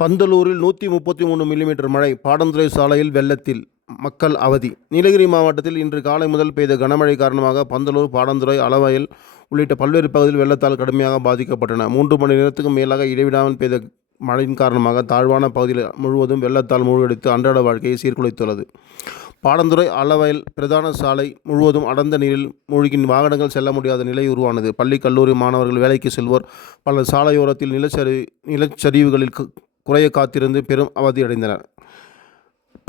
பந்தலூரில் நூற்றி முப்பத்தி மூணு மில்லிமீட்டர் மழை பாடந்துறை சாலையில் வெள்ளத்தில் மக்கள் அவதி. நீலகிரி மாவட்டத்தில் இன்று காலை முதல் பெய்த கனமழை காரணமாக பந்தலூர் பாடந்துறை அளவயல் உள்ளிட்ட பல்வேறு பகுதியில் வெள்ளத்தால் கடுமையாக பாதிக்கப்பட்டன. மூன்று மணி நேரத்துக்கும் மேலாக இடைவிடாமல் பெய்த மழையின் காரணமாக தாழ்வான பகுதியில் முழுவதும் வெள்ளத்தால் மூழ்கடித்து அன்றாட வாழ்க்கையை சீர்குலைத்துள்ளது. பாடந்துறை அளவயல் பிரதான சாலை முழுவதும் அடர்ந்த நீரில் மூழ்கின் வாகனங்கள் செல்ல முடியாத நிலை உருவானது. பள்ளி கல்லூரி மாணவர்கள் வேலைக்கு செல்வோர் பலர் சாலையோரத்தில் நிலச்சரி நிலச்சரிவுகளில் கு- குறைய காத்திருந்து பெரும் அவதியடைந்தனர்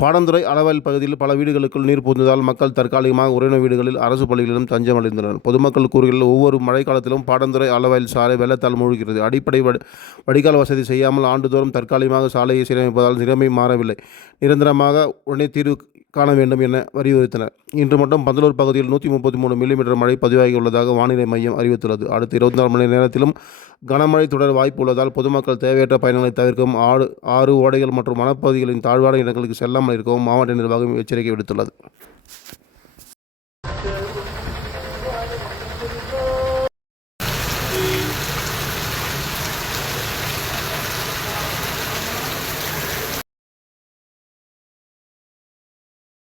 பாடந்துறை அளவல் பகுதியில் பல வீடுகளுக்குள் நீர் புகுந்ததால் மக்கள் தற்காலிகமாக உறவின வீடுகளில் அரசு பள்ளிகளிலும் தஞ்சம் அடைந்தனர். பொதுமக்கள் கூறுகையில் ஒவ்வொரு மழைக்காலத்திலும் பாடந்துறை அளவயல் சாலை வெள்ளத்தால் மூழ்கிறது. அடிப்படை வடி வடிகால் வசதி செய்யாமல் ஆண்டுதோறும் தற்காலிகமாக சாலையை சீரமைப்பதால் நிலைமை மாறவில்லை. நிரந்தரமாக உடனே தீர்வு காண வேண்டும் என வலியுறுத்தினர் இன்று மட்டும் பந்தலூர் பகுதியில் நூற்றி முப்பத்தி மூணு மில்லிமீட்டர் மழை பதிவாகியுள்ளதாக வானிலை மையம் அறிவித்துள்ளது. அடுத்த இருபத்தி நாலு மணி நேரத்திலும் கனமழை தொடர வாய்ப்பு உள்ளதால் பொதுமக்கள் தேவையற்ற பயணங்களை தவிர்க்கவும் ஆறு ஆறு ஓடைகள் மற்றும் வனப்பகுதிகளின் தாழ்வான இடங்களுக்கு செல்லாமல் இருக்கவும் மாவட்ட நிர்வாகம் எச்சரிக்கை விடுத்துள்ளது.